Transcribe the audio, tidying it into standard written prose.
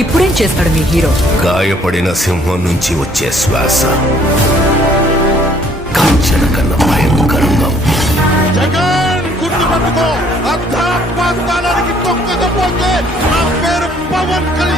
ఇప్పుడేం చేస్తాడు మీ హీరో? గాయపడిన సింహం నుంచి వచ్చే శ్వాస కాంచన కన్నా భయంకరంగా ఉంది. జగన్ గుర్తుపెట్టుకో, అర్ధ పాతాళానికి తొక్కకపోతే నా పేరు పవన్ కళ్యాణ్.